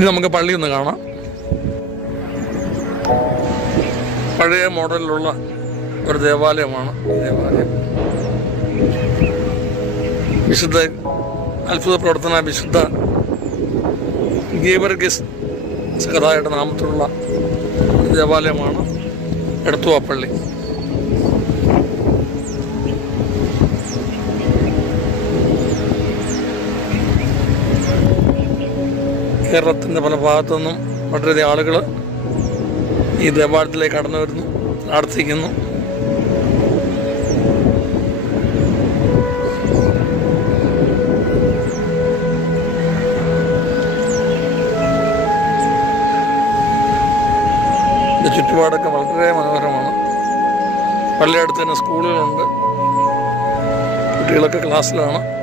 ഇനി നമുക്ക് പള്ളി ഒന്ന് കാണാം. പഴയ മോഡലിലുള്ള ഒരു ദേവാലയമാണ്. ദേവാലയം. വിശുദ്ധ അത്ഭുത പ്രവർത്തന വിശുദ്ധ ഗീവർഗിസ് സഹതായുടെ നാമത്തിലുള്ള ദേവാലയമാണ് എടത്തുവ കേരളത്തിന്റെ പല ഭാഗത്തു നിന്നും വളരെയധികം ആളുകൾ ഈ ദേവാലയത്തിലേക്ക് കടന്നു വരുന്നു പ്രാർത്ഥിക്കുന്നു ചുറ്റുപാടൊക്കെ വളരെ മനോഹരമാണ്. പള്ളിയടുത്ത് തന്നെ സ്കൂളുകളുണ്ട്. കുട്ടികളൊക്കെ ക്ലാസ്സിലാണ്.